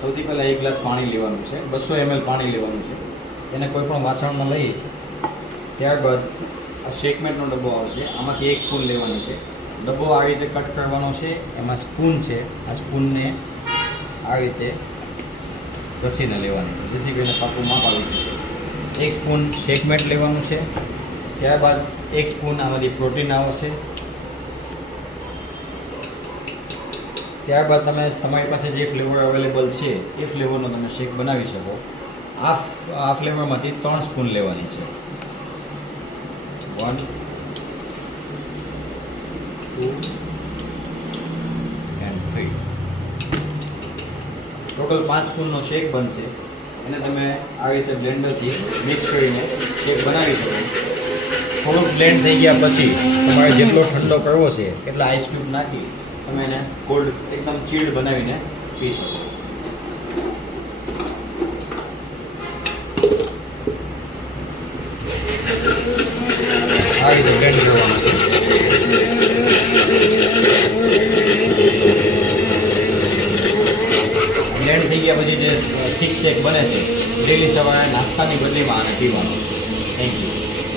સૌથી પહેલાં 1 ગ્લાસ પાણી લેવાનું છે, 200 ml પાણી લેવાનું છે. એને કોઈ પણ વાસણમાં લઈ ત્યારબાદ આ શેકમેટનો ડબ્બો આવશે, આમાંથી 1 સ્પૂન લેવાની છે. ડબ્બો આ રીતે કટ કરવાનો છે, એમાં સ્પૂન છે, આ સ્પૂનને આ રીતે ઘસીને લેવાની છે જેથી કરીને પાકું માપ આવી શકે. 1 સ્પૂન શેકમેટ લેવાનું છે, ત્યારબાદ 1 સ્પૂન આમાંથી પ્રોટીન આવશે. ત્યારબાદ તમે તમારી પાસે જે ફ્લેવર અવેલેબલ છે એ ફ્લેવરનો તમે શેક બનાવી શકો. આ ફ્લેવરમાંથી 3 સ્પૂન લેવાની છે. 1 2 and 3. ટોટલ 5 સ્પૂનનો શેક બનશે. એને તમે આ રીતે બ્લેન્ડરથી મિક્સ કરીને શેક બનાવી શકો. થોડુંક બ્લેન્ડ થઈ ગયા પછી તમારે જેટલો ઠંડો કરવો છે એટલા આઈસ ક્યુબ નાખી તમે એને કોલ્ડ એકદમ ચીલ્ડ બનાવીને પી શકો. આ રીતે બ્લેન્ડ કરવાનું છે. બ્લેન્ડ થઈ ગયા પછી જે થીક શેક બને છે ડેલી સવારે નાસ્તાની બદલીમાં આને પીવાનું છે. Thank you.